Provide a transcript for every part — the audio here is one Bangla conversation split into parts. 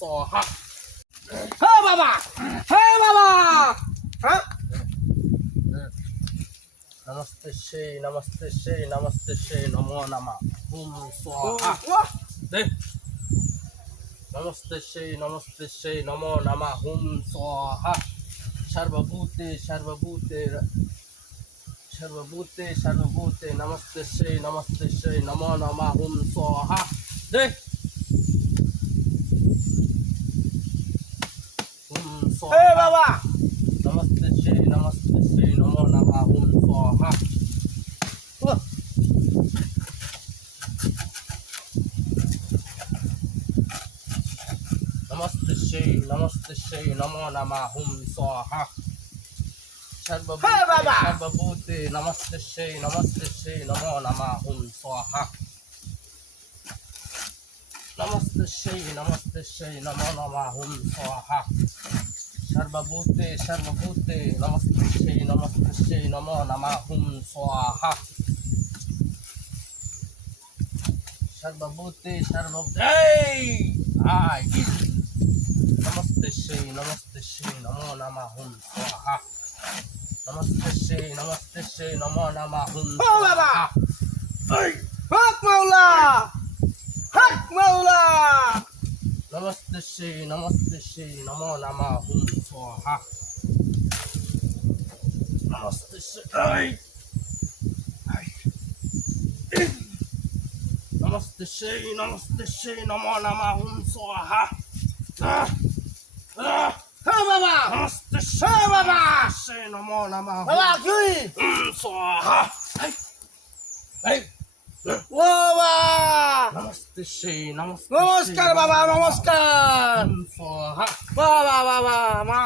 সহা হে বাবা! হে বাবা! হ্যাঁ নমস্তে সে নমস্তে সে নমস্তে সে নমো নামা। ওম সহা দে। নমস্তে সে নমস্তে সে নমো নামা। হুম সহা সর্বভূতে সর্বভূতে সর্বভূতে সর্বভূতে নমস্তে সে নমস্তে সে নমো নামা। হুম সহা দে। বাবা। নমস্তে শ্রী নমস্তে শ্রী নমো নামা হুম সহা নমস্তে শ্রী নমস্তে শ্রী নমো নামা হুম সহা সর্বভূতে সর্বভূতে নমস্তে শ্রী নমস্তে শ্রী নমো নামা হুম সহা নমস্তে শ্রী নমস্তে শ্রী নমো নামা হুম সহা সর্বভূতে সর্বভূতে নমস্তে নমস্তে নম নমাহুম স্বাহা সর্বভূতে সর্বভূতে নমস্তে নমস্তে নম নমাহুম স্বাহা নমস্তে নমস্তে নম নমাহুম স্বাহা হক মাওলা হক মাওলা নমস্তে শ্রী নমস্তে শ্রী নম নামা হুম সোহা নমস্তে শ্রী নমস্তে শ্রী নমস্তে শ্রী নম নামা হুম সোহা বাবা নমস্তে শ্রী বাবা শ্রী নম নামা বাবা কি হুম সোহা ও নমস্তে সেই নমস্কার বাবা নমস্কার বাবা বাবা মা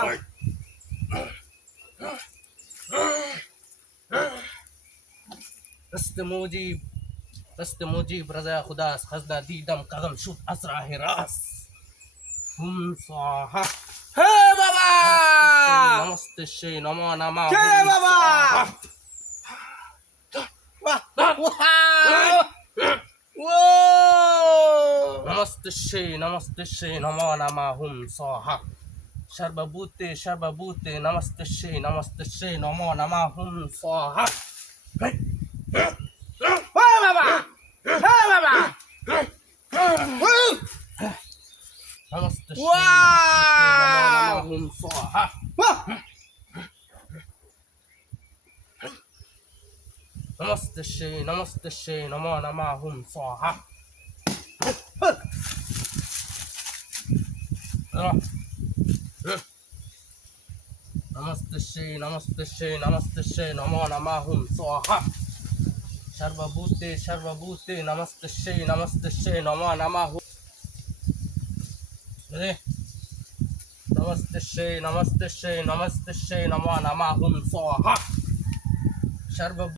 رست موجب رست موجب رضا خداس خزنا هم صاحا নমস্তে নমস্তে নম নামা হুম সহা। সর্বভূতে সর্বভূতে, নমস্তে নমস্তে নম নামা হুম সহা। নমস্তে হুম সহা। নমস্তে নমস্তে নম নামা হুম সহা। নমস্তে নমস্তে নমস্তে নম নমাহুম সোহা সর্বভূতে সর্বভূতে, নমস্তে নমস্তে নম নমাহু। নমস্তে নমস্তে নমস্তে নম নমাহুম সোহা সর্ব